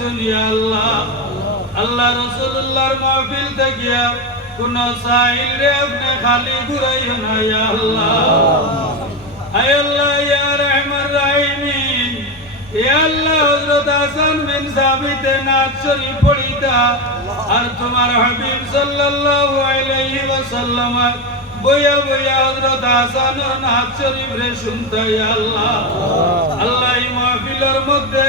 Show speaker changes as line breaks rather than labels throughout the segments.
ইয়া আল্লাহ? আল্লাহ রসুল্লাহর মাহফিল থেকে কোন সাইল রে আপনি খালি ঘুরাইও না আল্লাহ। আল্লাহ, ইয়া মধ্যে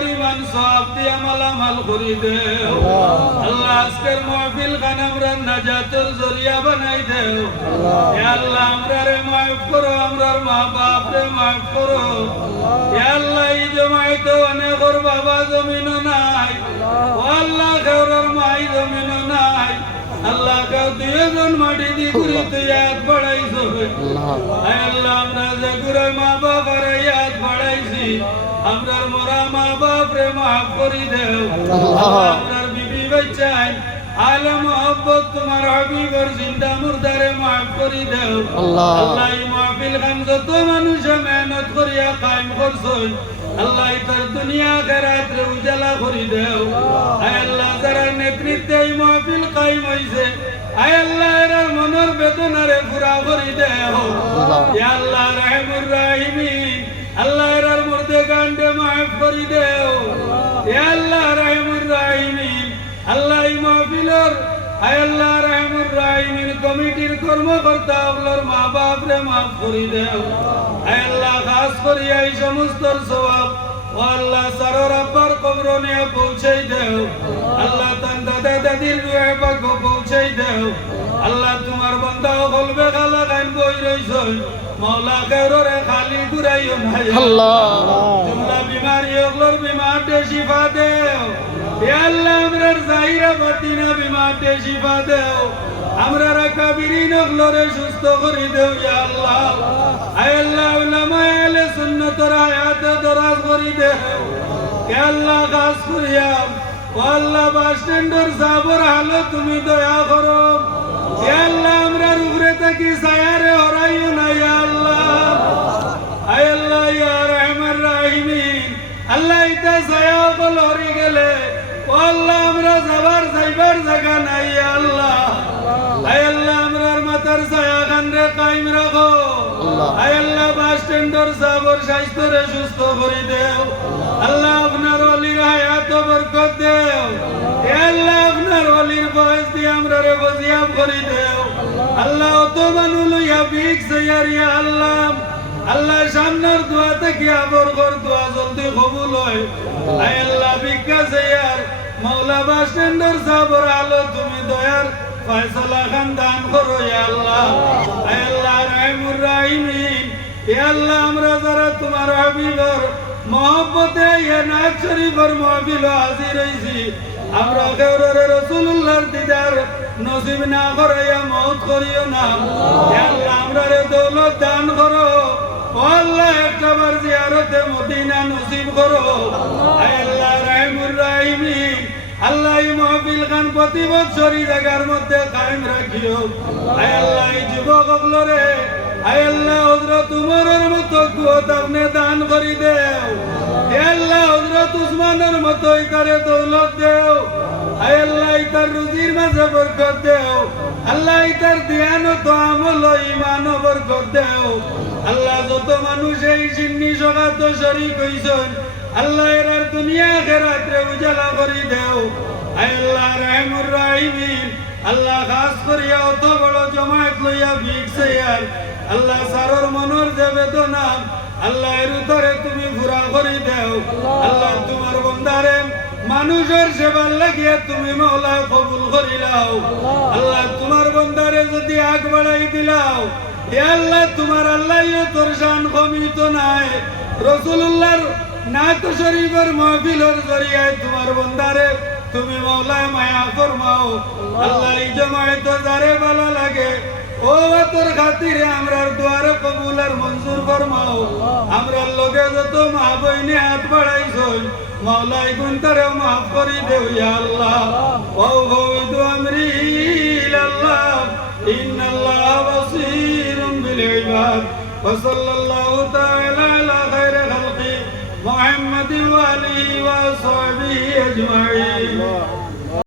পরিমাণ সব দিয়ে মালামাল করি দেও আল্লাহ। আজকের মহফিল খান আমরা নাজাতের জরিয়া বানাই দেও আল্লাহ। আমরা রে মাফ করো আমরার মা বাপ রে মাফ করো। আল্লাহ। এই জমাইত অনেকর বাবা জমিনও নাই। আল্লাহ। কেউরার মাই জমিনও নাই। আল্লাহ কেউ দুইজন মাটি দি ঘুরে তুই এক বাড়াইছ আল্লাহ। আমরা যে মা বাবার ইয়াদ বাড়াইছি আমরার মোরা মা রে মাফ করি দেও। আমরার বিবি বাচ্চাই আলে মোহব্বত তোমার হাবিবর জিন্দা মুর্দারে মাফ করি দেও।
আল্লাহ।
আল্লাহ মাহফিল খান যত মানুষে মেহনত করিয়া কায়েম করছই আল্লাহ তার দুনিয়া খেরাত রে উজালা করি দেও। আয় আল্লাহ যারা নেতৃত্বে এই মাহফিল কায়েম হইছে আয় আল্লাহ এরার মনের বেদনারে পুরা করি দেও। ইয়া আল্লাহ রহমুর রাহিমিন আল্লাহ মধ্যে গান্ডে মাফ করি দেও ইয়া আল্লাহ রহমুর রাহিমিন আল্লাহ এই মাহফিলর আয় আল্লাহ রহমুর রাহিমিন কমিটির কর্মকর্তা আপনার মা বাপ রে মাফ করি দেও। আল্লাহ খাস করি এই সমস্ত সবাব ও আল্লাহ সারর আব্বার কবর নিয়ে পৌঁছাই দেও। আল্লাহ তান দাদা দাদির পাক পৌঁছাই দেও। আল্লাহ তোমার বন্দা বলবে খালা গান বই রইছ। মৌলা কেউরে খালি ঘুরাইও না
আল্লাহ।
তোমরা বিমারি ওগুলোর বিমারটে শিফা দেও এ আল্লাহ আমরার বিমারটে শিফা দেও। আমরা রাখা বিরিন ওগুলোরে সুস্থ করে দেও ইয়া আল্লাহ। আয় আল্লাহ, উলামা আয়াত দরাজ করে দেও। এ আল্লাহ করিয়া আল্লাহ বাস স্ট্যান্ডর সাবর তুমি দয়া করো। এ আল্লাহ আমরার উপরে থাকি সায়ারে হরাইও না ইয়া আল্লাহ। আয় আল্লাহ, ইয়া রহমান আল্লাহ ইতা ছায়া বল হরি গেলে আল্লাহ আমরা যাবার যাইবার জায়গা নাই আল্লাহ। আয় আল্লাহ আমরার মাথার ছায়া খান রে কায়েম রাখো। আয় আল্লাহ বাস স্ট্যান্ডর সাবর স্বাস্থ্য রে সুস্থ করে দেও। আল্লাহ। আপনার অলির হায়াত বরকত দেও। আল্লাহ। আপনার অলির বয়স দিয়ে আমরা রে বজিয়াব করে দেও। আল্লাহ। অত মানু লইয়া বিক সৈয়ারিয়া আল্লাহ। আল্লাহ সামনের দোয়া থেকে আবর কর দোয়া জলদি কবুল হয়। আয় আল্লাহ ভিক্ষা সৈয়ার মৌলা বাস স্ট্যান্ডর সাবর আলো, তুমি দয়ার ফয়সালা খান দান করো আল্লাহ। আল্লাহ রহমুর আল্লাহ আমরা যারা তোমার হাবিবর মহব্বতে নাচ শরীফর মহবিল হাজির হইছি, আমরা কেউরে রসুল্লাহর দিদার নসিব না করাইয়া মৌত করিও না। আল্লাহ আমরা দৌলত দান করো। আল্লাহ একটাবার জিয়ারতে মদিনা নসিব করো। আল্লাহ আল্লাহ এই মহফিল খান প্রতি বছরই জায়গার মধ্যে কায়েম রাখিও। আয় আল্লাহ যুবক রে আয় আল্লাহ হজরত উমরের মতো কুয়ত আপনি দান করি দেও। আল্লাহ হজরত উসমানের মতো ইতারে দৌলত দেও। আয় আল্লাহ ইতার রুজির মাঝে বরকত দেও। আল্লাহ ইতার ধ্যান তো আমল ইমান বরকত দেও। আল্লাহ যত মানুষ এই সিন্নি সগাত শরীক হইছেন আল্লাহ এরার দুনিয়া খেরাত্রে উজালা করি দেও। আল্লাহ রহমুর রাহিমিন। আল্লাহ খাস করিয়া অত বড় জমায়েত লইয়া ভিড়ছে আর আল্লাহ সারর মনর যে বেদনা আল্লাহ এর উত্তরে তুমি পুরা করি দেও। আল্লাহ তোমার বন্দারে মানুষের সেবার লাগিয়ে তুমি মৌলা কবুল করিলাও আল্লাহ তোমার বন্দারে যদি আগ বাড়াই দিলাও এ আল্লাহ তোমার আল্লাহ তোর শান কমিত নাই। রসুল্লাহর নাত শরীফের মাহফিলের জরিয়ায় তোমার বন্দারে তুমি মৌলায় মায়া ফরমাও আল্লাহ এই জমায় তো যারে ভালো লাগে ও তোর খাতিরে আমরার দুয়ারে কবুল আর মঞ্জুর ফরমাও আমরার লগে যত মা বইনে হাত বাড়াইছই মাওলাই গুনতারে মাফ করি দেও ইয়া আল্লাহ ও ভবিদু আমরি ইলাল্লাহ ইন্নাল্লাহ বাসীরুম বিল ইবাদ وصلى الله تعالى على خير خلقه محمد وآله وصحبه أجمعين.